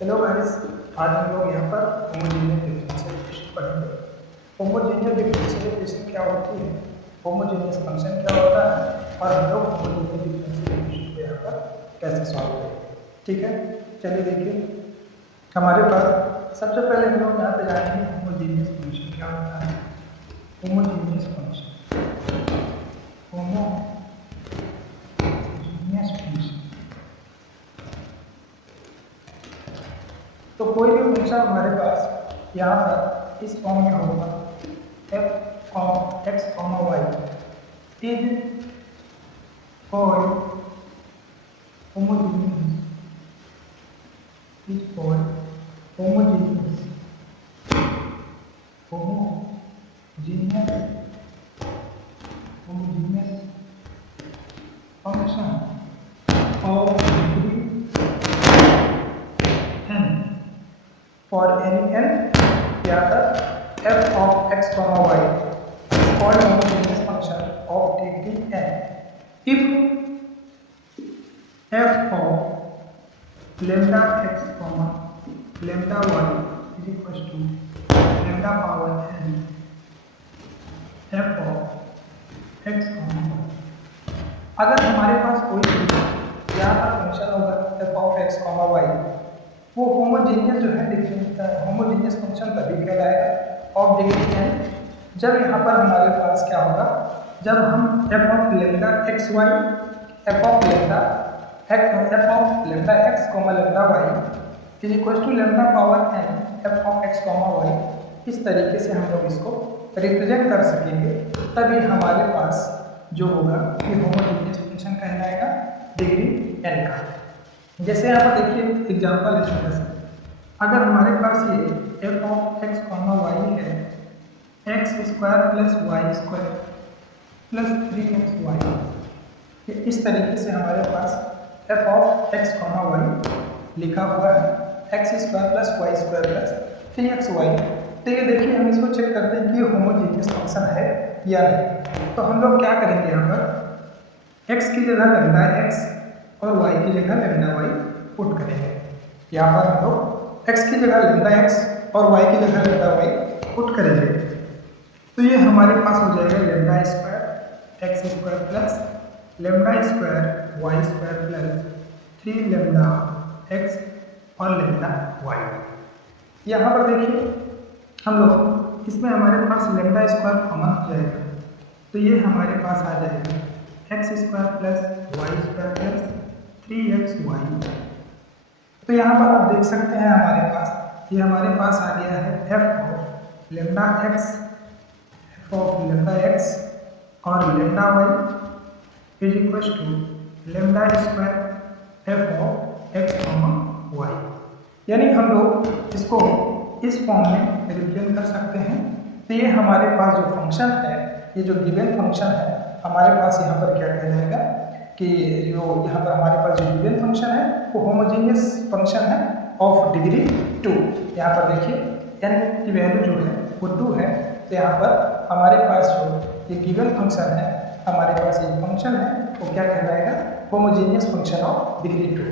Hello guys, आज हम लोग यहाँ पर होमोजेनियस डिफरेंशियल इक्वेशन पढ़ेंगे। होमोजेनियस डिफरेंशियल इक्वेशन क्या होती है, होमोजेनियस फंक्शन क्या होता है और हम लोग होमोजेनियस डिफरेंशियल इक्वेशन को यहाँ पर कैसे सॉल्व करेंगे। ठीक है, चलिए देखिए। हमारे पास सबसे पहले हम लोग यहाँ पे जानेंगे होमोजेनियस फंक्शन क्या होता है। होमोजेनियस फंक्शन, होमोजेनियस फंक्शन तो कोई भी फंक्शन हमारे पास यहाँ पर इस फॉर्म में होगा, f of x, y is called homogeneous, is called homogeneous, homogeneous, homogeneous function of degree n for any n यहाँ पर f of x, y is called homogeneous function of degree n if f of lambda x, lambda y is equals to lambda power n f of x, y। अगर हमारे पास कोई यहाँ पर function होगा f of x, y, वो homogeneous जो है homogeneous function तभी कहलाएगा ऑफ डिग्री n जब यहाँ पर हमारे पास क्या होगा, जब हम f of lambda X Y, f of lambda x, lambda y is equal to lambda power n f of x, y इस तरीके से हम लोग इसको रिप्रेजेंट कर सकेंगे, तभी हमारे पास जो होगा ये होमोजेनियस फंक्शन कहलाएगा डिग्री n का। जैसे यहाँ पर देखिए एग्जाम्पल इस तरह से, अगर हमारे पास ये f ऑफ x, y है x square plus Y square plus 3xy, इस तरीके से हमारे पास f ऑफ x, y लिखा हुआ है x square plus Y square plus 3xy। तो ये देखिए हम इसको चेक करते हैं कि ये होमोजेनियस फंक्शन है या नहीं। तो हम लोग क्या करेंगे, यहाँ पर x की जगह लैम्डा x और y की जगह लैम्डा y पुट करेंगे। यहाँ पर हम लोग x की जगह लैम्डा x और y की जगह लैम्डा y पुट करेंगे, तो ये हमारे पास हो जाएगा lambda square x square plus lambda square y square plus 3 lambda x और लैम्डा y। यहाँ पर देखिए हम लोग इसमें हमारे पास लैम्डा स्क्वायर कॉमन हो जाएगा, तो ये हमारे पास आ जाएगा x square plus Y square plus 3xy। तो यहाँ पर आप देख सकते हैं हमारे पास ये हमारे पास आ गया है f of lambda x, f of lambda x और lambda y is equal to lambda square f of x, y। यानी हम लोग इसको इस फॉर्म में रिप्रेजेंट कर सकते हैं। तो ये हमारे पास जो फंक्शन है, ये जो गिवन फंक्शन है हमारे पास यहाँ पर क्या कहलाएगा कि जो यहाँ पर हमारे पास जो गिवन फंक्शन है वो होमोजेनियस फंक्शन है ऑफ डिग्री 2। यहाँ पर देखिए n की वैल्यू जो है वो 2 है, तो यहाँ पर हमारे पास जो ये गिवन फंक्शन है, हमारे पास ये फंक्शन है वो क्या कहलाएगा, homogeneous function of degree 2।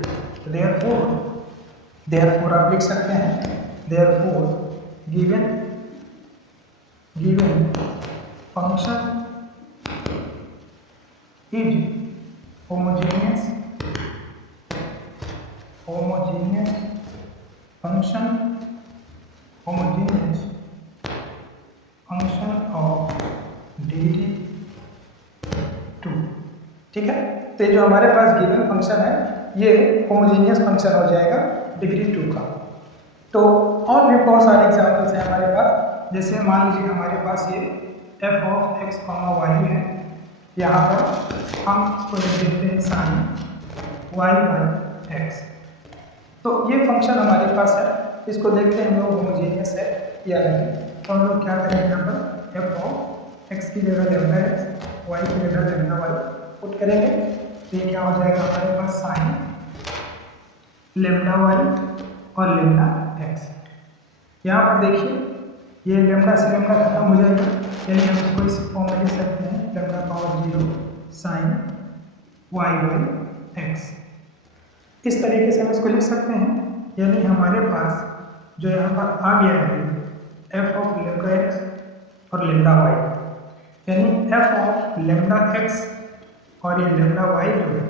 Therefore आप लिख सकते हैं therefore given function is homogeneous function of degree 2। ठीक है, तो जो हमारे पास गिवन फंक्शन है ये होमोजेनियस फंक्शन हो जाएगा डिग्री 2 का। तो और भी बहुत सारे एग्जाम्पल्स हैं हमारे पास, जैसे मान लीजिए हमारे पास ये f ऑफ x, y है, यहाँ पर हम इसको लिख देते हैं साइन y बाई x। तो ये फंक्शन हमारे पास है, इसको देखते हैं हम लोग होमोजेनियस है या नहीं। तो हम लोग क्या करेंगे, यहाँ पर f ऑफ x की जगह लैम्डा x, y की जगह लैम्डा y पुट करेंगे, तो ये क्या हो जाएगा हमारे पास साइन लैम्डा y और लैम्डा x। यहाँ पर देखिए ये लैम्डा से लैम्डा खत्म हो जाएगा, यानी हम इसको इस फॉर्म में लिख सकते हैं lambda power 0 sine y by x। इस तरीके से हम इसको लिख सकते हैं। यानी हमारे पास जो यहाँ पर आ गया है एफ ऑफ लेमडा एक्स और लेमडा वाई, यानी एफ ऑफ लेमडा एक्स और ये लेमडा वाई जो है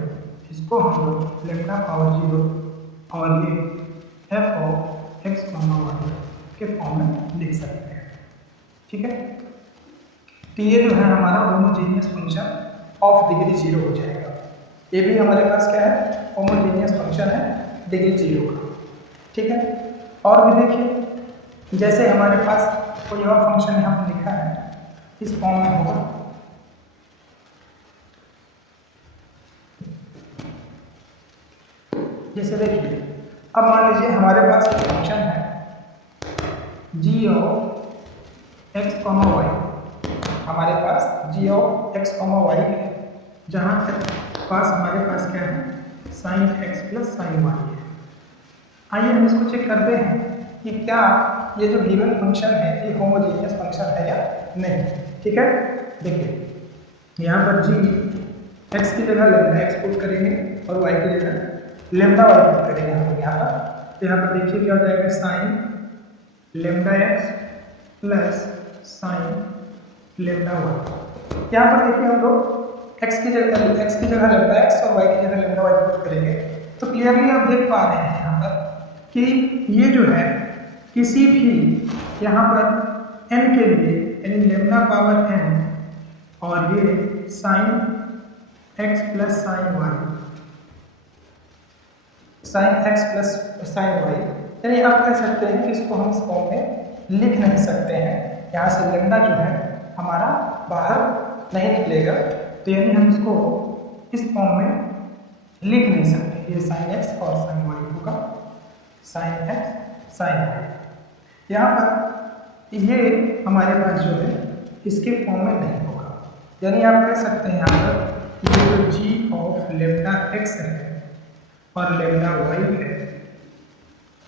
इसको हम लोग लेमडा पावर 0 और ये एफ ऑफ एक्स वाई के फॉर्म में लिख सकते हैं। ठीक है, तो ये जो है हमारा होमोजेनियस फंक्शन ऑफ डिग्री 0 हो जाएगा। ये भी हमारे पास क्या है, होमोजेनियस फंक्शन है डिग्री 0 का। ठीक है, और भी देखिए जैसे हमारे पास कोई और फंक्शन यहाँ पर लिखा है इस फॉर्म में होगा, जैसे देखिए अब मान लीजिए हमारे पास एक फंक्शन है G of x comma Y, हमारे पास G of x comma Y है, जहाँ पास हमारे पास क्या है sine X plus sine Y है। आइए हम इसको चेक करते हैं कि क्या ये जो गिवन फंक्शन है ये होमोजेनियस फंक्शन है या नहीं। ठीक है, देखिए यहाँ पर जी एक्स की जगह लेमडा एक्स पुट करेंगे और वाई की जगह लेमडा वाई पुट करेंगे हम लोग यहाँ पर। तो यहाँ पर देखिए क्या हो जाएगा, sine lambda X plus sine lambda Y. यहाँ पर देखिए हम लोग एक्स की जगह लेमडा एक्स और वाई की जगह लेमडा वाई पुट करेंगे तो क्लियरली आप देख पा रहे हैं यहाँ पर कि ये जो है किसी भी यहाँ पर n के लिए यानी लेमडा पावर n और ये sine x plus sine Y, sine x plus sine Y, यानी आप कह सकते हैं कि इसको हम इस फॉर्म में लिख नहीं सकते हैं। यहाँ से लेमडा जो है हमारा बाहर नहीं निकलेगा, तो यानी हम इसको इस फॉर्म में लिख नहीं सकते। ये साइन x और साइन वाई होगा, साइन x साइन वाई। यहाँ पर ये हमारे पास जो है इसके फॉर्म में नहीं होगा, यानी आप कह सकते हैं यहाँ पर ये जो जी ऑफ लेमडा एक्स है और लेमडा वाई है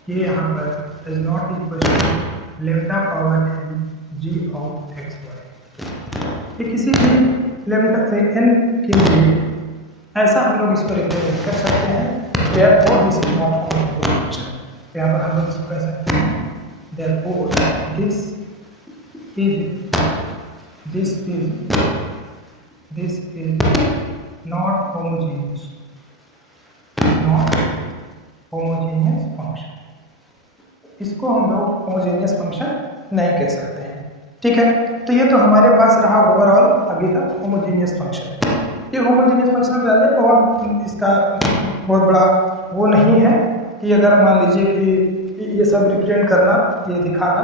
ये यहाँ पर is not equal to lambda power N G of X Y. ये किसी भी लेमडा एन के लिए ऐसा हम लोग इसको रिप्रेजेंट कर सकते हैं। Therefore this is not function, यहाँ पर हम लोग इसको कह सकते हैं therefore this is not homogeneous function। इसको हम लोग होमोजेनियस फंक्शन नहीं कह सकते हैं। ठीक है, तो ये तो हमारे पास रहा ओवरऑल अभी तक होमोजेनियस फंक्शन। ये होमोजेनियस फंक्शन पहले और इसका बहुत बड़ा वो नहीं है कि अगर मान लीजिए कि ये सब रिप्रेजेंट करना, ये दिखाना,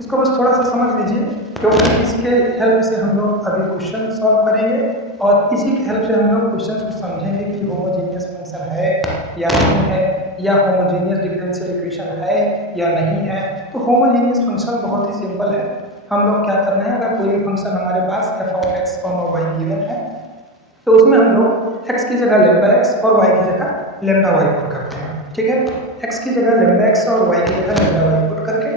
इसको बस थोड़ा सा समझ लीजिए, क्योंकि इसके हेल्प से हम लोग अभी क्वेश्चन सॉल्व करेंगे और इसी के हेल्प से हम लोग क्वेश्चन को समझेंगे कि होमोजेनियस फंक्शन है या नहीं है, या होमोजेनियस डिफरेंशियल इक्वेशन है या नहीं है। तो होमोजेनियस फंक्शन बहुत ही सिंपल है। हम लोग क्या करना है, अगर कोई भी फंक्शन हमारे पास F of x comma Y given है तो उसमें हम लोग एक्स की जगह लेमडा एक्स और वाई की जगह लेमडा वाई पुट करते हैं। ठीक है, एक्स की जगह लेमडा एक्स और वाई की जगह लेमडा वाई पुट करके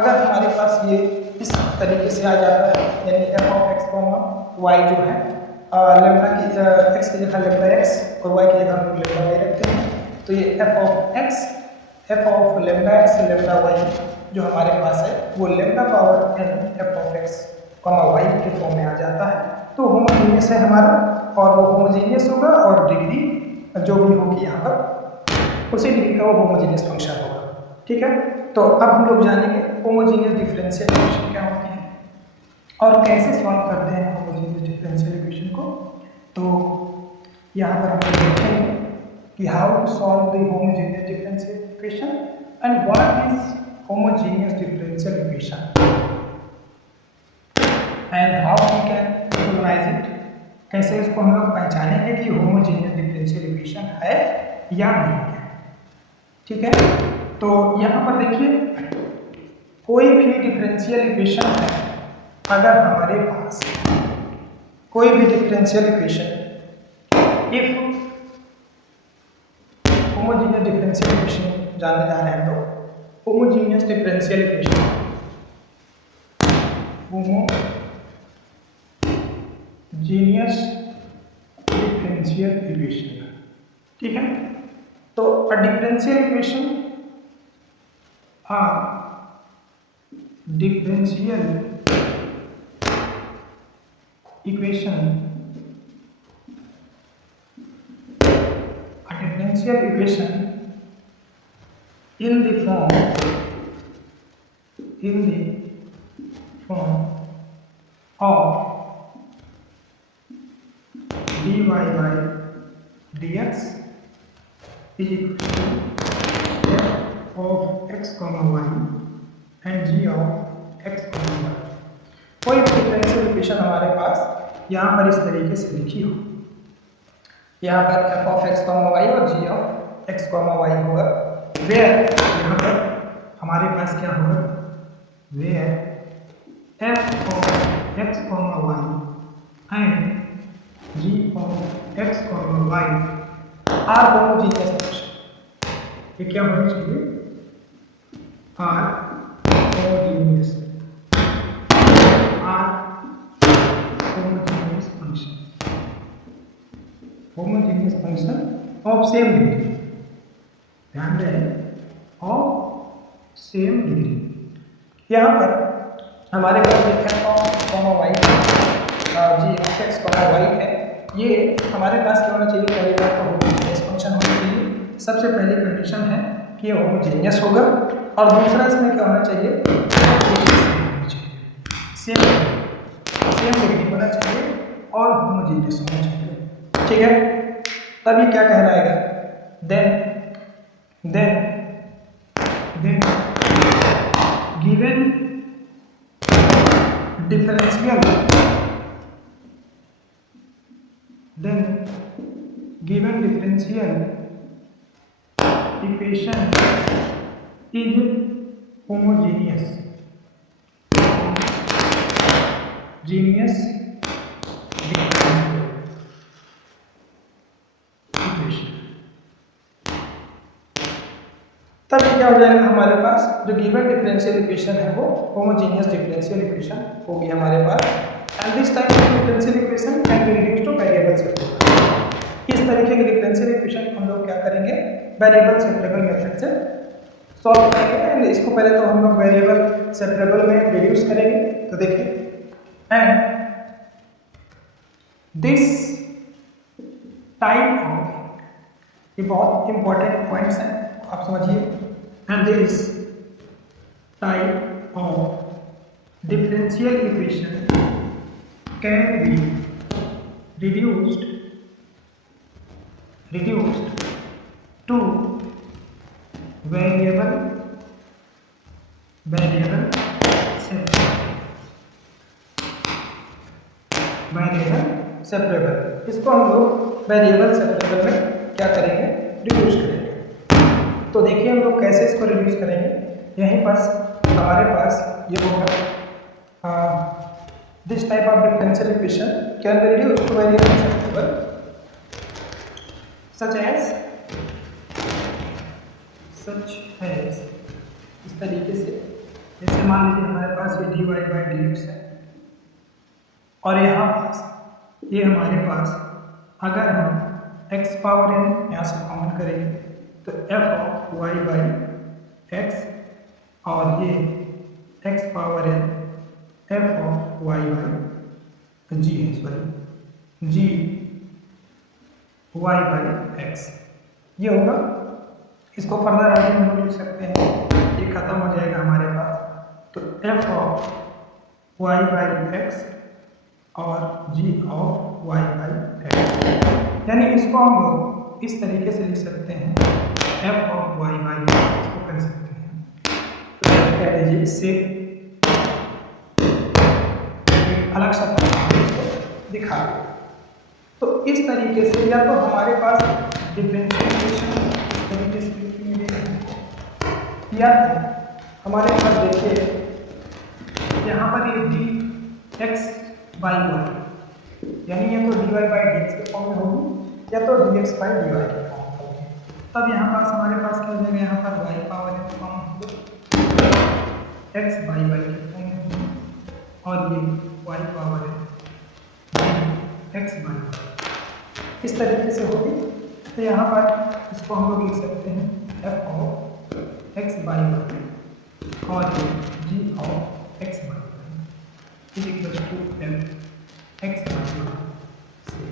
अगर हमारे पास ये इस तरीके से आ जाता है, यानी F of x comma Y जो है लेमडा की एक्स की जगह लेमडा एक्स और वाई की जगह हम लोग लेमडा वाई रखते हैं, तो ये F of lambda X lambda Y जो हमारे पास है वो lambda power N F of x comma Y के फॉर्म में आ जाता है। तो होमोजेनियस है हमारा, और वो होमोजेनियस होगा और डिग्री जो भी होगी यहाँ पर उसी डिग्री का वो होमोजेनियस फंक्शन होगा। ठीक है, तो अब हम लोग जानेंगे होमोजेनियस डिफरेंशियल इक्वेशन क्या होती है और कैसे सॉल्व करते हैं होमोजेनियस डिफरेंशियल इक्वेशन को। तो यहाँ पर हम लोग देखेंगे कि how to solve the homogeneous differential equation and what is homogeneous differential equation and how we can recognise it. कैसे इसको हम लोग पहचानेंगे कि होमोजेनियस डिफरेंशियल इक्वेशन है या नहीं है। ठीक है, तो यहाँ पर देखिए कोई भी डिफरेंशियल इक्वेशन है, अगर हमारे पास कोई भी differential equation if homogeneous differential equation जानने जा रहे हैं तो homogeneous differential equation homogeneous differential equation. ठीक है, तो a differential equation differential equation in the form of dy by dx is equal to f of x comma y and g of x comma y। कोई differential equation हमारे पास यहाँ पर इस तरीके से लिखी हो, यहाँ पर f of x comma y और g of x comma y होगा, वेयर यहाँ पर हमारे पास क्या होगा, where f of x comma y and g of x comma y are homogeneous function. ये क्या होना चाहिए, are homogeneous function of same degree. ध्यान रहे, ऑफ सेम डिग्री। यहाँ पर हमारे पास f of y g of x y है, ये हमारे पास क्या होना चाहिए, पहले बात तो होमोजेनियस फंक्शन होना चाहिए। सबसे पहली कंडीशन है कि ये होमोजेनियस होगा, और दूसरा इसमें क्या होना चाहिए, सेम डिग्री होना चाहिए और होमोजेनियस होना चाहिए। ठीक है, तभी क्या कह रहा है, then given differential equation is homogeneous तब क्या हो जाएगा, हमारे पास जो गिवन डिफरेंशियल इक्वेशन है वो होमोजेनियस डिफरेंशियल इक्वेशन होगी हमारे पास। And this type of differential equation can be reduced to variable separable. इस तरीके के डिफरेंशियल इक्वेशन हम लोग क्या करेंगे, वेरिएबल सेपरेबल मेथड से सॉल्व करेंगे। एंड इसको पहले तो हम लोग वेरिएबल सेपरेबल में रिड्यूस करेंगे। तो देखिए, एंड दिस टाइप ऑफ, ये बहुत इंपॉर्टेंट पॉइंट्स हैं, आप समझिए। And this type of differential equation can B reduced to variable separable. इसको हम लोग वेरिएबल सेपरेबल में क्या करेंगे, रिड्यूस करेंगे। तो देखिए हम लोग कैसे इसको रिड्यूस करेंगे। यहीं पर हमारे पास ये होगा, this type of differential equation can be reduced to variable separable such as इस तरीके से, जैसे मान लीजिए हमारे पास ये dy by dx है, और यहाँ पास ये हमारे पास अगर हम x पावर n यहाँ से कॉमन करेंगे तो f of y by x, और ये x power n f of y by g है, sorry g y by x ये होगा। इसको फर्दर आगे हम लोग लिख सकते हैं, ये खत्म हो जाएगा हमारे पास, तो f of y by x और g of y by x, यानी इसको हम लोग इस तरीके से लिख सकते हैं, f of y by x इसको कह सकते हैं, तो कह लीजिए इससे अलग सा इसको दिखा। तो इस तरीके से या तो हमारे पास डिफरेंशिएशन तरीके से लिखेंगे, या हमारे पास देखिए यहाँ पर ये डी एक्स बाई वाई, यानी ये तो D Y by D x के फॉर्म में होगी, या तो D X by D Y के फॉर्म में होगी। तब यहाँ पास हमारे पास क्या हो जाएगा, यहाँ पर वाई पावर के फॉर्म में होगी, एक्स बाई वाई के फॉर्म में होगी, और ये वाई पावर है एक्स बाई इस तरीके से होगी। तो यहाँ पर इसको हम लोग लिख सकते हैं f of x by Y, और जी of X is equal to F X से।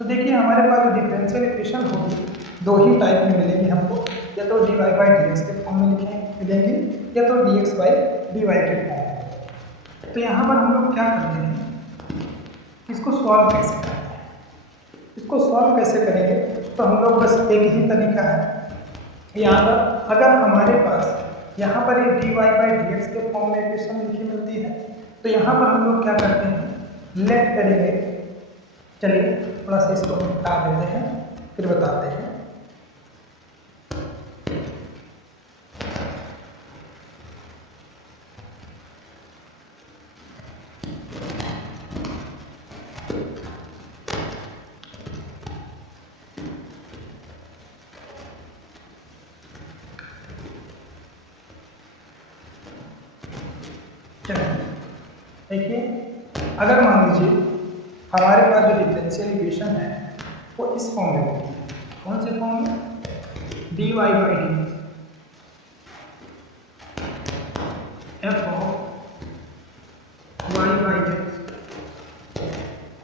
तो देखिए हमारे पास जो डिफरेंशियल इक्वेशन होगी दो ही टाइप में मिलेगी हमको, या तो dy बाई डी एक्स के फॉर्म में मिलेंगी या तो dx बाई dy के फॉर्म में। तो यहाँ पर हम लोग क्या करते हैं, इसको सॉल्व कैसे करते हैं, इसको सॉल्व कैसे करेंगे, तो हम लोग बस एक ही तरीका है। यहाँ पर अगर हमारे पास यहाँ पर ये dy बाई डी एक्स के फॉर्म में इक्वेशन लिखी मिलती है, तो यहाँ पर हम लोग क्या करते हैं, लेट करेंगे। चलिए थोड़ा सा इसको हटा देते हैं फिर बताते हैं। देखिए अगर मान लीजिए हमारे पास जो डिफरेंशियल इक्वेशन है वो इस फॉर्म में होती है, कौन से फॉर्म में, dy by d f of y by x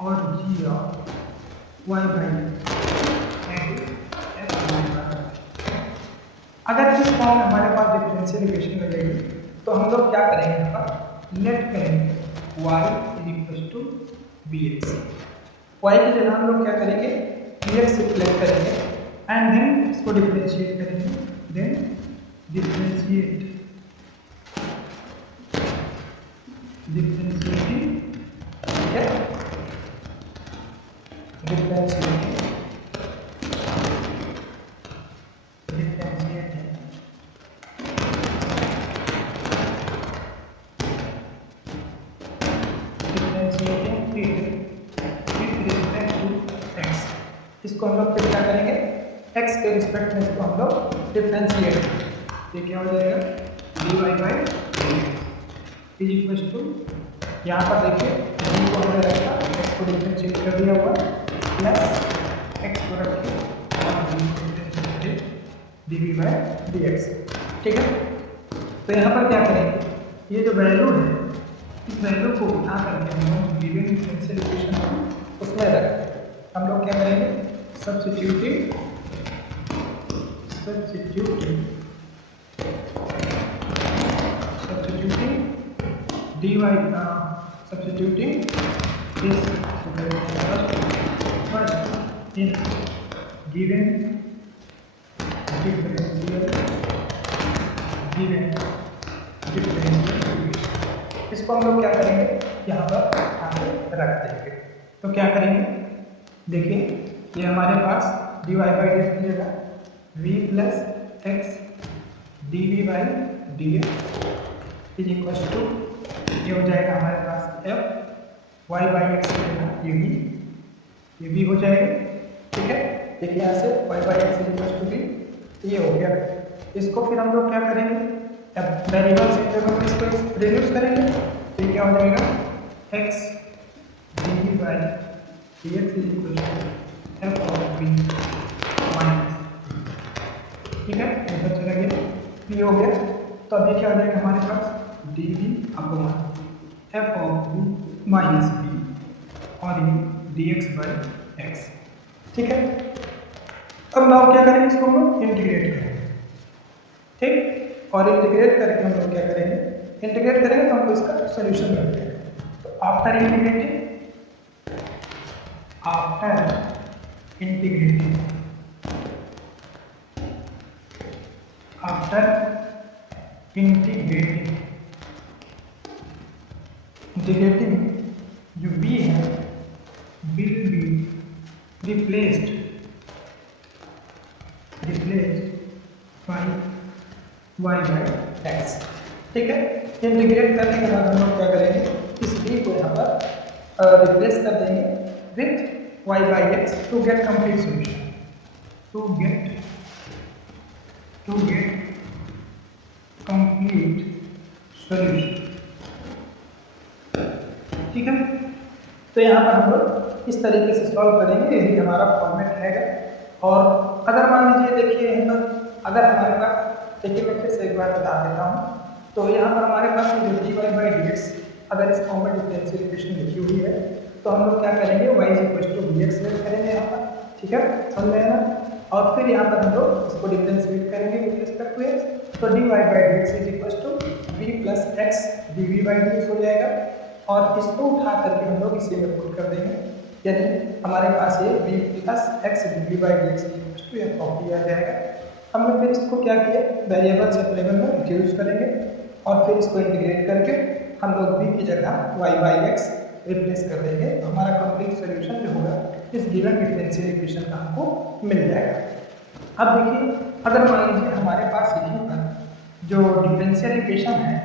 और जी ऑफ वाई बाई एक्स। अगर इस फॉर्म में हमारे पास डिफरेंशियल इक्वेशन मिलेगी तो हम लोग क्या करेंगे, यहाँ पर लेट करेंगे y is equal to b x. Y की जगह हम लोग क्या करेंगे, बी एक्स सिलेक्ट करेंगे एंड देन इसको डिफरेंशिएट करेंगे, देन डिफरेंशिएटिंग ठीक है, डिफरेंशिएटिंग इसको हम लोग फिर क्या करेंगे, x के रिस्पेक्ट में इसको हम लोग डिफरेंशिएट करेंगे। ये क्या हो जाएगा, dy by d is equal to, यहाँ पर देखिए d को हमने रखा, x को डिफरेंशिएट कर दिया हुआ, प्लस x को रखिए और dv बाई dx। ठीक है, तो यहाँ पर क्या करेंगे, ये जो वैल्यू है इस वैल्यू को उठा करके हम लोग गिवन डिफरेंशियल इक्वेशन उसमें रखेंगे। हम लोग क्या करेंगे, substituting dy substituting this first in given differential इसको हम लोग क्या करेंगे, यहाँ पर आगे रख देंगे। तो क्या करेंगे, देखिए ये हमारे पास dy बाई डी एक्स की जगह v plus x d v by D x is equal to, ये हो जाएगा हमारे पास f y बाई एक्स की जगह ये v हो जाएगा। ठीक है, देखिए यहाँ से y by x is equal to v, ये हो गया। इसको फिर हम लोग क्या करेंगे, अब वेरिएबल से इंटरवल इसको रिड्यूस करेंगे, तो ये क्या हो जाएगा, x d v by dx is equal to f of v minus, ठीक है, ऐसा चला गया, ये हो गया। तो अभी क्या हो जाएगा हमारे पास dv upon f of v minus v और ये dx बाई x। ठीक है, अब नाउ क्या करेंगे, इसको हम लोग इंटीग्रेट करेंगे। ठीक, और इंटीग्रेट करके हम लोग क्या करेंगे, इंटीग्रेट करेंगे तो हमको इसका सोल्यूशन मिलता है। तो आफ्टर इंटीग्रेटिंग इंटीग्रेटिंग जो v है will be replaced by y by x. ठीक है, इंटीग्रेट करने के बाद हम लोग क्या करेंगे, इस v को यहाँ पर रिप्लेस कर देंगे with y by x to get complete solution, to get complete solution। ठीक है, तो यहाँ पर हम लोग इस तरीके से सॉल्व करेंगे, यही हमारा फॉर्मेट रहेगा। और अगर मान लीजिए देखिए यहाँ पर अगर हमारे पास देखिए मैं फिर से एक बार बता देता हूँ। तो यहाँ पर हमारे पास जो dy बाई dx, अगर इस फॉर्म में डिफरेंशियल इक्वेशन लिखी हुई है तो हम लोग क्या करेंगे, y vx लेट करेंगे यहाँ पर, ठीक है, समझ में ना। और फिर यहाँ पर हम लोग इसको डिफरेंशिएट करेंगे विद रिस्पेक्ट टू x, तो dy by dx is equal to v plus x dv by dx हो जाएगा। और इसको उठा करके हम लोग इसी में पुट कर देंगे, यानी हमारे पास ये v plus x dv by dx is equal to f of d आ जाएगा। हमने फिर इसको क्या किया, वेरिएबल सेपरेबल में रिड्यूस करेंगे और फिर इसको इंटीग्रेट करके हम लोग v की जगह y बाई x रिप्लेस कर देंगे, तो हमारा कंप्लीट सॉल्यूशन जो होगा इस गिवन डिफरेंशियल इक्वेशन का हमको मिल जाएगा। अब देखिए, अगर मान लीजिए हमारे पास यहाँ पर जो डिफरेंशियल इक्वेशन है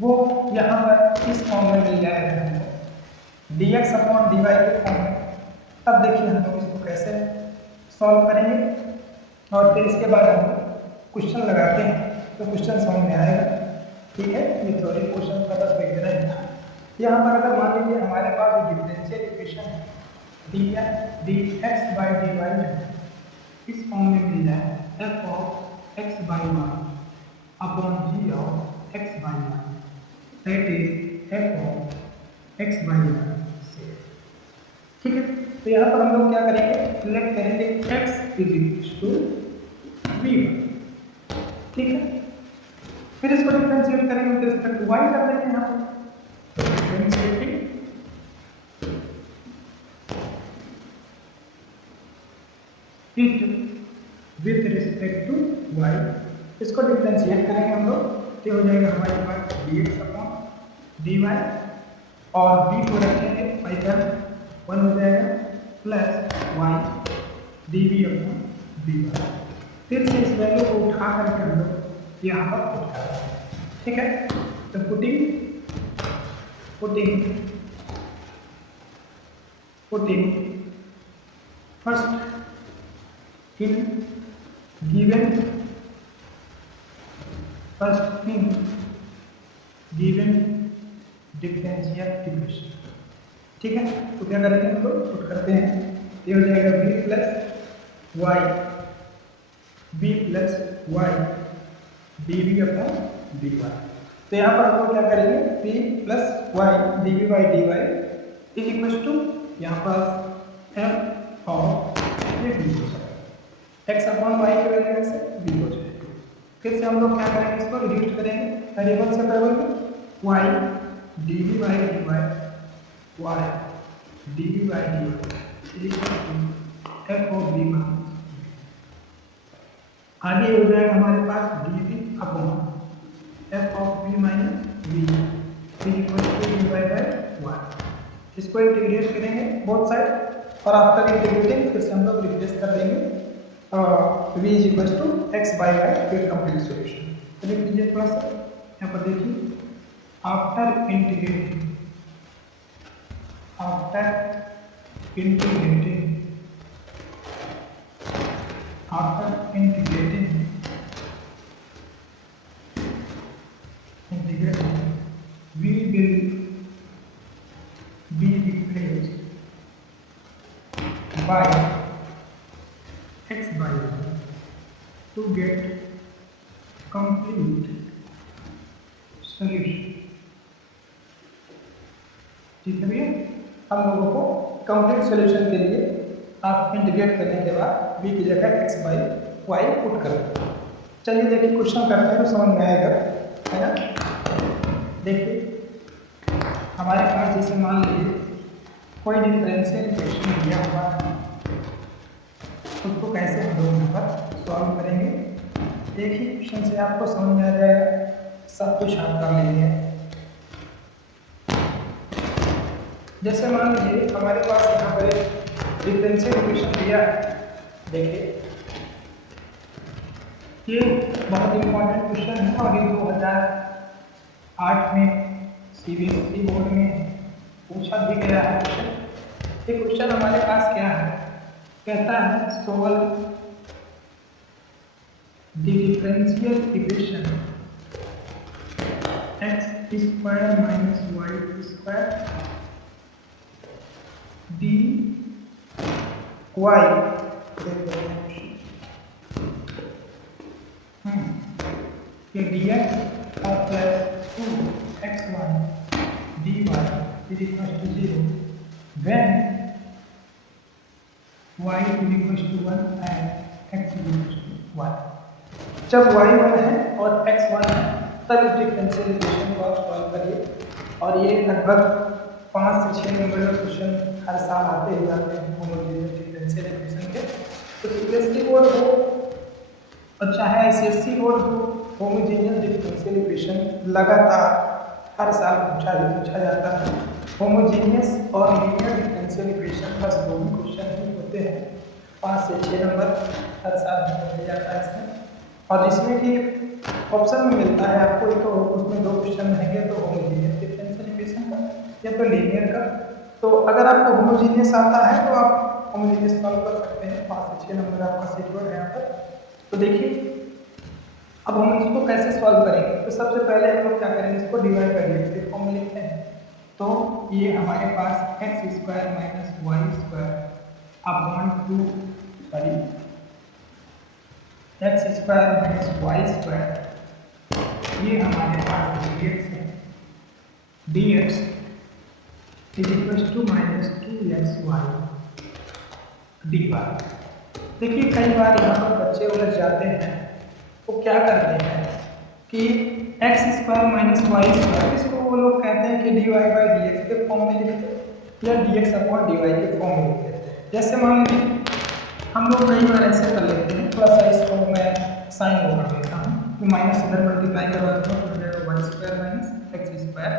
वो यहाँ पर इस फॉर्म में मिल जाएगा हमको, dx अपॉन dy के फॉर्म में। अब देखिए हम लोग इसको कैसे सॉल्व करेंगे और फिर इसके बाद हम क्वेश्चन लगाते हैं तो क्वेश्चन समझ में आएगा, ठीक है। ये थोड़ी क्वेश्चन का बस देख देना था। यहाँ पर अगर मान लीजिए हमारे पास जो डिफरेंशियल इक्वेशन है dx बाई dy इस फॉर्म में मिल जाए f of x by y upon g of x by y, that is f of x by y से, ठीक है। तो यहाँ पर हम लोग क्या करेंगे, सिलेक्ट करेंगे x is equal to v1, ठीक है। फिर इसको डिफरेंशिएट करेंगे विद रिस्पेक्ट टू y कर देंगे यहाँ पर, differentiating it with respect to y, इसको डिफरेंशिएट करेंगे हम लोग, तो हो जाएगा हमारे पास dx अपॉन dy और v को रखेंगे y पर 1 हो जाएगा plus y dv upon dy। फिर से इस वैल्यू को उठा करके हम लोग यहाँ पर पुट कर रहे हैं, ठीक है। तो putting first in given differential equation, ठीक है। तो क्या करेंगे हम लोग, पुट करते हैं, ये हो जाएगा v plus y dv upon dy। तो यहाँ पर हम लोग क्या करेंगे, v plus y dv by dy is equal to यहाँ पर f ऑफ ये v हो जाएगा, x अपॉन y की वजह से v हो जाएगा। फिर से हम लोग क्या करेंगे, इसको रिड्यूस करेंगे वेरिएबल से variable y dv by dy y dv by dy is equal to f of v minus, आगे हो जाएगा हमारे पास dv upon f of v minus v is equal to dy by y। इसको integrate करेंगे both side और after integrating फिर से हम लोग रिप्लेस कर देंगे v is equal to x by y, फिर कंप्लीट सॉल्यूशन। तो लिख लीजिए थोड़ा सा यहाँ पर, देखिए after integrating we will be replaced by x by y to get complete solution, ठीक है भैया। हम लोगों को कंप्लीट सॉल्यूशन के लिए आप इंटीग्रेट करने के बाद v की जगह x बाई y पुट कर दें। चलिए देखिए क्वेश्चन करते हैं तो समझ में आएगा, है ना। देखिए हमारे पास जैसे मान लीजिए कोई डिफरेंशियल इक्वेशन दिया हुआ है, उसको कैसे हम लोग यहाँ पर सॉल्व करेंगे, एक ही क्वेश्चन से आपको समझ में आ जाएगा, सब कुछ आप कर लेंगे। जैसे मान लीजिए हमारे पास यहाँ पर एक डिफरेंशियल इक्वेशन दिया है, देखिए ये बहुत इंपॉर्टेंट क्वेश्चन है और ये 2008 में CBSE बोर्ड में पूछा भी गया है। ये क्वेश्चन हमारे पास क्या है, कहता है solve the differential equation x square minus y square dy कि dx और plus 2xy dy is equal to 0 when y is equal to 1 and x is equal to 1। जब y 1 है और x 1 है तब इस डिफरेंशियल इक्वेशन को आप सॉल्व करिए। और ये लगभग 5 से 6 नंबर का क्वेश्चन हर साल आते ही जाते हैं होमोजेनियस डिफरेंशियल इक्वेशन के। तो सीबीएसई बोर्ड हो और चाहे आईसीएसई बोर्ड हो, होमोजेनियस डिफरेंशियल इक्वेशन लगातार हर साल पूछा जाता है। होमोजेनियस और लीनियर डिफरेंशियल इक्वेशन बस 2 ही क्वेश्चन ही होते हैं, 5 से 6 नंबर हर साल पूछा जाता है इसमें। और इसमें कि ऑप्शन में मिलता है आपको, तो उसमें 2 क्वेश्चन रहेंगे, तो होमोजेनियस डिफरेंशियल इक्वेशन का या तो लीनियर का। तो अगर आपको होमोजेनियस आता है तो आप होमोजेनियस सॉल्व कर सकते हैं। 5 से 6 नंबर आपका सिक्योर है यहाँ पर। तो देखिए अब हम इसको कैसे सॉल्व करेंगे। तो सबसे पहले हम लोग क्या करेंगे, इसको डिवाइड बाई डीएक्स के फॉर्म में लिखते हैं। तो ये हमारे पास x square minus Y square upon 2 sorry X square minus Y square, ये हमारे पास dx है। dx is equal to minus 2xy dy। देखिए कई बार यहाँ पर बच्चे उलझ जाते हैं, वो क्या करते हैं कि x square minus Y square, इसको वो लोग कहते हैं कि d Y by D x के फॉर्म में लिखते हैं या d x upon d Y के फॉर्म में लिख देते हैं। जैसे मान लीजिए हम लोग कई बार ऐसे कर लेते हैं, थोड़ा सा इसको मैं साइन ओवर देता हूँ, तो माइनस इधर मल्टीप्लाई करवा देता हूँ, तो मेरा y square minus x square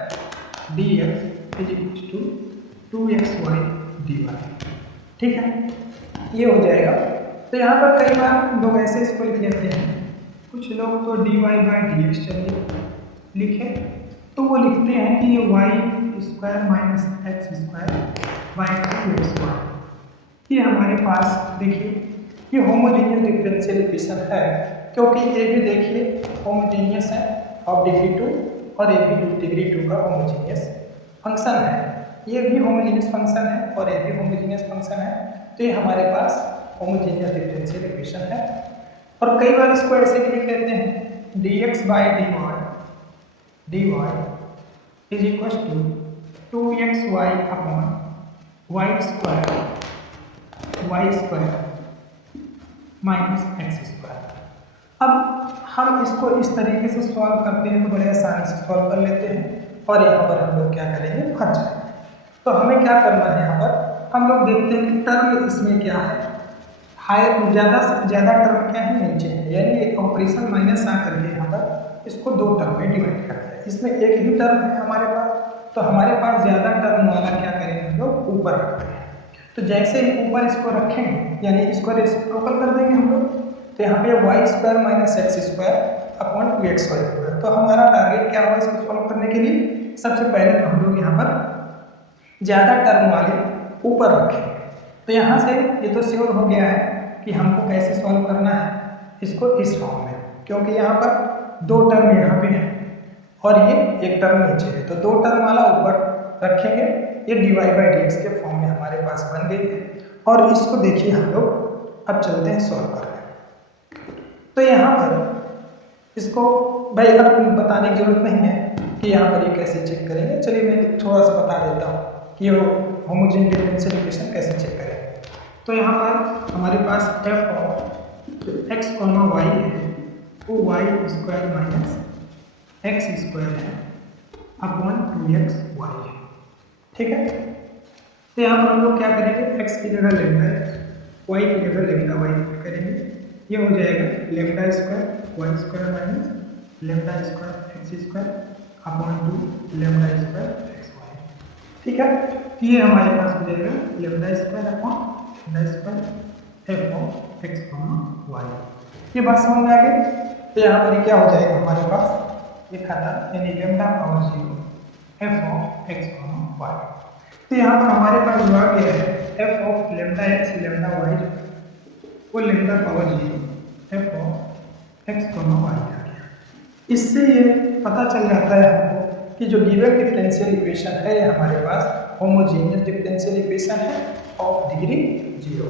d x is equal to 2xy dy। ठीक है, ये हो जाएगा। तो यहाँ पर कई बार लोग ऐसे इसको लिख लेते हैं, कुछ लोग तो dy बाई डी एक्स चलिए लिखे, तो वो लिखते हैं कि ये y square minus x square by 2xy। ये हमारे पास देखिए ये होमोजेनियस डिफरेंशियल इक्वेशन है, क्योंकि ये भी देखिए होमोजेनियस है ऑफ डिग्री 2 और ये भी डिग्री 2 का होमोजेनियस फंक्शन है। ये भी होमोजेनियस फंक्शन है और ये भी होमोजेनियस फंक्शन है। तो ये हमारे पास होमोजेनियस डिफरेंशियल इक्वेशन है। और कई बार इसको ऐसे भी लिख लेते हैं dx by dy is equal to 2xy upon y square minus x square. अब हम इसको इस तरीके से सॉल्व करते हैं तो बड़े आसानी से सॉल्व कर लेते हैं। और यहाँ पर हम लोग क्या करेंगे, फंस जाएंगे। तो हमें क्या करना है, यहाँ पर हम लोग देखते हैं कि टर्म इसमें क्या है, हायर ज़्यादा से ज़्यादा टर्म क्या है, नीचे है, यानी ऑपरेशन माइनस आ करके यहाँ पर इसको 2 टर्म में डिवाइड करते हैं। इसमें एक ही टर्म है हमारे पास, तो हमारे पास ज़्यादा टर्म वाला क्या करेंगे हम लोग, ऊपर रखते हैं। तो जैसे ही ऊपर इसको रखेंगे यानी इसको रेसिप्रोकल कर देंगे हम लोग, तो यहाँ पे y square minus x square upon 2xy होगा। तो हमारा टारगेट क्या होगा इसको सॉल्व करने के लिए, सबसे पहले तो हम लोग यहाँ पर ज़्यादा टर्म वाले ऊपर रखें। तो यहाँ से ये तो श्योर हो गया है कि हमको कैसे सॉल्व करना है इसको इस फॉर्म में, क्योंकि यहाँ पर 2 टर्म यहाँ पे है और ये एक टर्म नीचे है, तो 2 टर्म वाला ऊपर रखेंगे। ये d Y by D x के फॉर्म में हमारे पास बन गई है। और इसको देखिए हम लोग अब चलते हैं सॉल्व करने। तो यहाँ पर इसको भाई अब बताने की जरूरत नहीं है कि यहाँ पर ये कैसे चेक करेंगे। चलिए मैं थोड़ा सा बता देता हूँ कि होमोजेनियस डिफरेंशियल इक्वेशन कैसे चेक करें। तो यहाँ पर हमारे पास f of x comma Y है, वो y square minus x square है अपॉन 2xy है। ठीक है, तो यहाँ पर हम लोग क्या करेंगे, x की जगह लेमडा x, y की जगह लेमडा y पुट करेंगे। ये हो जाएगा lambda square y square minus lambda square x square upon 2 lambda square x y. ठीक है, तो ये हमारे पास हो जाएगा lambda square upon lambda square f of x comma y. ये बात समझ में आ गई। तो यहाँ पर क्या हो जाएगा हमारे पास, ये खाता यानी lambda power 0 F of x comma Y. तो यहाँ पर हमारे पास जो आ गया है F of lambda X lambda Y, वो lambda power 0 F of x comma Y आ गया। इससे ये पता चल जाता है हमको कि जो गिवन डिफरेंशियल इक्वेशन है ये हमारे पास होमोजेनियस डिफरेंशियल इक्वेशन है ऑफ डिग्री 0।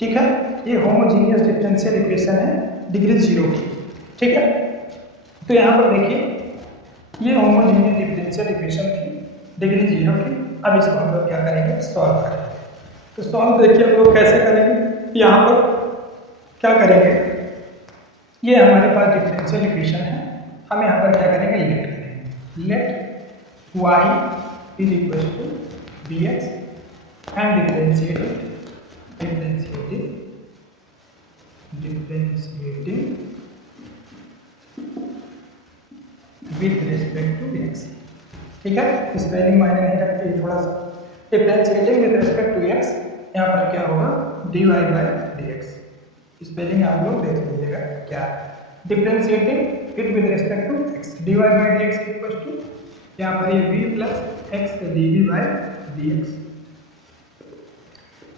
ठीक है, ये होमोजेनियस डिफरेंशियल इक्वेशन है डिग्री 0 की। ठीक है, तो यहाँ पर देखिए ये होमोजेनियस डिफरेंशियल इक्वेशन थी डिग्री 0 की। अब इसको हम लोग क्या करेंगे, सॉल्व करेंगे। तो सॉल्व देखिए हम लोग कैसे करेंगे, यहाँ पर क्या करेंगे, ये हमारे पास डिफरेंशियल इक्वेशन है, हम यहाँ पर क्या करेंगे, लेट करेंगे। Let y is equal to bx and differentiating with respect to x। ठीक है, स्पेलिंग मायने नहीं रखती, थोड़ा सा differentiating with respect to x, यहाँ पर क्या होगा dy बाई dx। स्पेलिंग आप लोग देख लीजिएगा क्या differentiating it with respect to x, dy by dx equal to यहाँ पर ये v plus x dv by dx।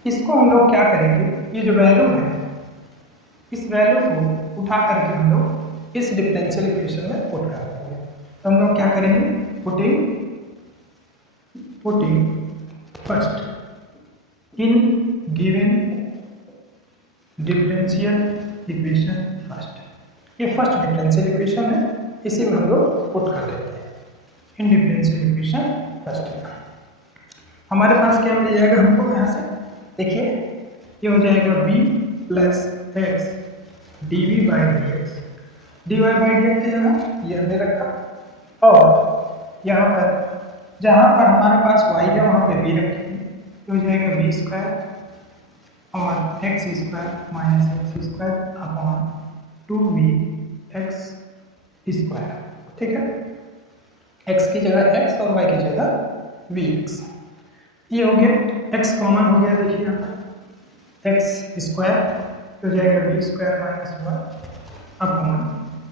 इसको हम लोग क्या करेंगे, ये जो वैल्यू है इस वैल्यू को उठा करके हम लोग इस डिफरेंशियल इक्वेशन में पुट कर देंगे। तो हम लोग क्या करेंगे, putting first in given differential equation first. ये फर्स्ट डिफरेंशियल इक्वेशन है, इसी में हम लोग पुट कर देते हैं इन डिफरेंशियल इक्वेशन फर्स्ट। हमारे पास क्या मिल जाएगा हमको, यहाँ से देखिए ये हो जाएगा b plus x d v by D x. D Y by D x की जगह ये हमने रखा, और यहाँ पर जहाँ पर हमारे पास y है वहाँ पे b रखेंगे, तो हो जाएगा b स्क्वायर और x square minus x square upon 2v x square. ठीक है, x की जगह x और y की जगह vx। ये हो गया, x कॉमन हो गया, देखिए यहाँ पर एक्स स्क्वायर तो जाएगा v square minus 1 upon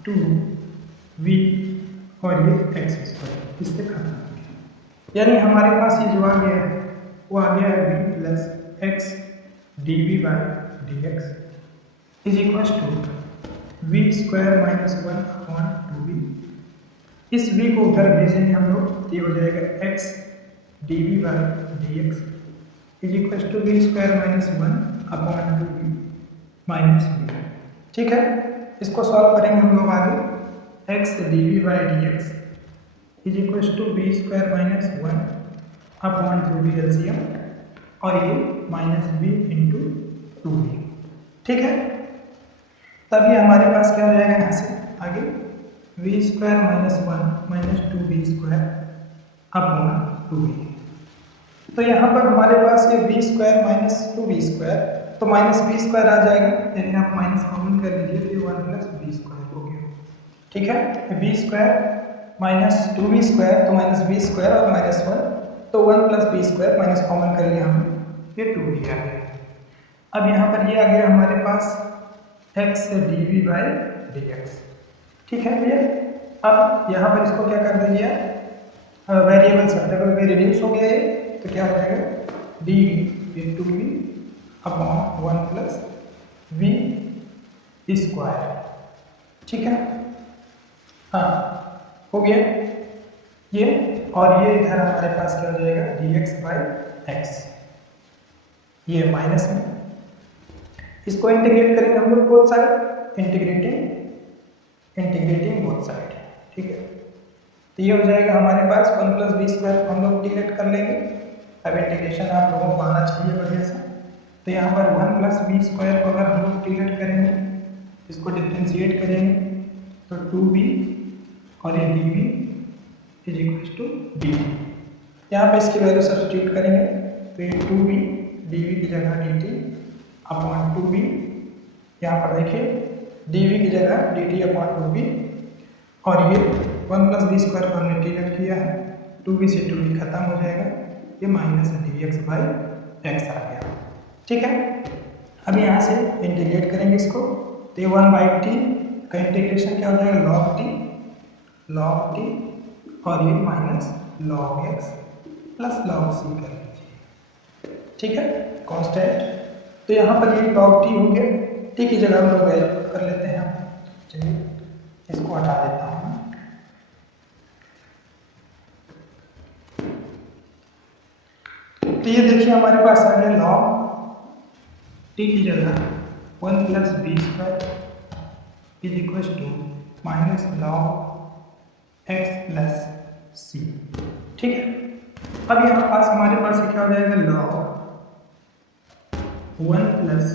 2v और ये एक्स स्क्वायर, इससे खत्म हो गया। यानी हमारे पास ये जो आ गया है वो आ गया है v plus x d v by D x is equal to v square minus 1 upon 2v। इस v को उधर भेजेंगे हम लोग, ये हो जाएगा x d v by D x is equal to v square minus 1 upon 2v minus v। ठीक है, इसको सॉल्व करेंगे हम लोग आगे, x d v by D x is equal to v square minus 1 upon 2v LCM और ये minus v into 2v। ठीक है, तभी हमारे पास क्या हो जाएगा यहाँ से आगे v square minus 1 minus 2v square upon 2v। तो यहाँ पर हमारे पास ये v square minus 2v square, तो माइनस v स्क्वायर आ जाएगा, यानी आप माइनस कॉमन कर लीजिए तो ये 1 प्लस v स्क्वायर हो गया। ठीक है, v square minus 2v square तो माइनस v स्क्वायर और माइनस 1 तो 1 plus v square minus common कर लिया हमने, ये 2v आ गया। अब यहाँ पर ये आ गया हमारे पास x d v by D x. ठीक है भैया, अब यहाँ पर इसको क्या कर दीजिए, वेरिएबल सब्ट्रैक्ट में रिड्यूस हो गया ये, तो क्या हो जाएगा d into v upon 1 plus v square. ठीक है, हाँ हो गया ये, और ये इधर हमारे पास क्या हो जाएगा dx बाई एक्स, ये माइनस में, इसको इंटीग्रेट करेंगे हम लोग both side, integrating both side. ठीक है, तो ये हो जाएगा हमारे पास 1 प्लस v स्क्वायर हम लोग इंटीग्रेट कर लेंगे। अब इंटीग्रेशन आप लोगों को आना चाहिए बढ़िया से, तो यहाँ पर 1 प्लस v स्क्वायर को अगर हम लोग इंटीग्रेट करेंगे, इसको डिफ्रेंशिएट करेंगे तो 2v और ये dv is equal to dt। यहाँ पर इसकी वैल्यू सब्स्टिट्यूट करेंगे तो ये 2v dv की जगह dt अपॉन 2v, यहाँ पर देखिए dv की जगह dt अपॉन 2v, और ये 1 प्लस v स्क्वायर को हमने इंटीग्रेट किया है, 2v से 2v खत्म हो जाएगा, ये माइनस dx बाई एक्स आ गया। ठीक है, अब यहाँ से इंटीग्रेट करेंगे इसको, तो ये 1 बाई टी का इंटीग्रेशन क्या हो जाएगा लॉग टी और ये minus log X plus log C कर लीजिए। ठीक है, कांस्टेंट, तो यहाँ पर ये लॉग टी हो गया, टी की जगह हम लोग वैल्यू कर लेते हैं। चलिए इसको हटा देता हूँ। तो ये देखिए हमारे पास आ गया लॉग टी की जगह 1 plus v square is equal to minus log X plus C. ठीक है, अब यहाँ पास हमारे पास क्या हो जाएगा, लॉग 1 प्लस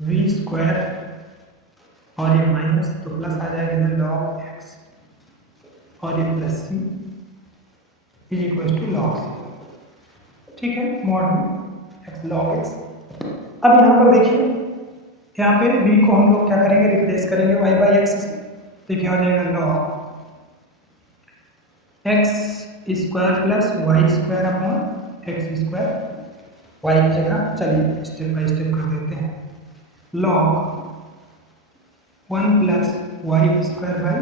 वी स्क्वायर और ये माइनस तो प्लस आ जाएगा इधर लॉग एक्स और ये plus C is equal to log C. ठीक है, मॉड में एक्स लॉग एक्स। अब यहाँ पर देखिए, यहाँ पे v को हम लोग क्या करेंगे, रिप्लेस करेंगे y बाई एक्स से, तो क्या हो जाएगा log x square plus Y square upon x square, y की जगह चलिए स्टेप बाई स्टेप कर देते हैं, log 1 plus Y square by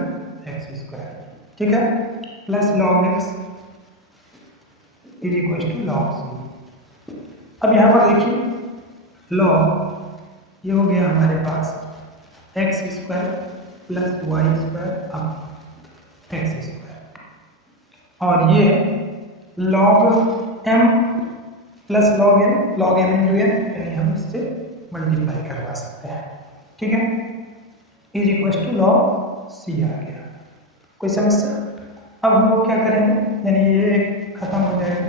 x square. ठीक है, plus log x is equal to log c. अब यहाँ पर देखिए लॉग ये हो गया हमारे पास x square plus Y square अब एक्स स्क्वायर, और ये log m plus log m into n, यानी हम इससे मल्टीप्लाई करवा सकते हैं। ठीक है, इज इक्वल टू लॉग सी आ गया। कोई समस्या? अब हम लोग क्या करेंगे, यानी ये खत्म हो जाएगा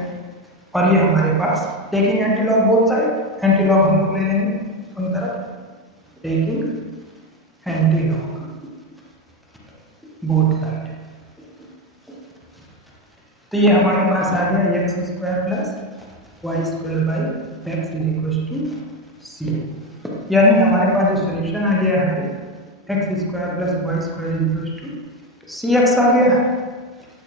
और ये हमारे पास taking anti log both side, anti log हम लोग ले लेंगे दोनों तरफ, taking anti log both side, तो ये हमारे पास आ गया x square plus Y square by x is equal to c, यानी हमारे पास जो सोल्यूशन आ गया है x square plus Y square is equal to c x आ गया है।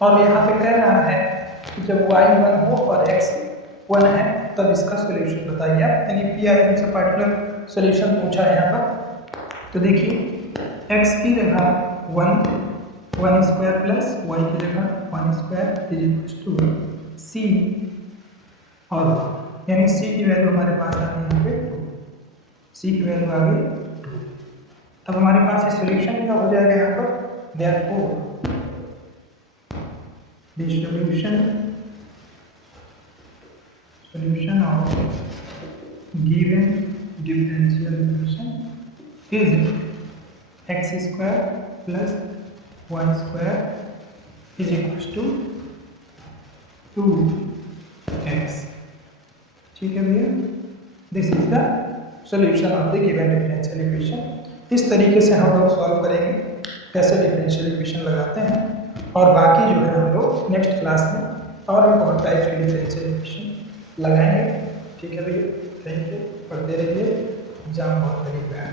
और यहाँ पे कह रहा है कि जब y 1 हो और x 1 है तब इसका सोल्यूशन बताइए आप, यानी PIM से पार्टिकुलर सोल्यूशन पूछा है यहाँ पर। तो देखिए x की जगह 1 स्क्वायर प्लस y की जगह 1 square is equal to c, और यानी c की वैल्यू हमारे पास आ गई यहाँ पे 2, c की वैल्यू आ गई 2। तब हमारे पास ये सोल्यूशन क्या हो जाएगा यहाँ पर, therefore the solution of given differential equation is x square plus 1 square is equals to 2x। ठीक है भैया, this is the solution of the given differential equation. इस तरीके से हम लोग सॉल्व करेंगे कैसे डिफरेंशियल इक्वेशन लगाते हैं, और बाकी जो है हम लोग नेक्स्ट क्लास में और भी बहुत टाइप के डिफरेंशियल इक्वेशन लगाएंगे। ठीक है भैया, थैंक यू, पढ़ते रहिए, एग्जाम बहुत करीब है।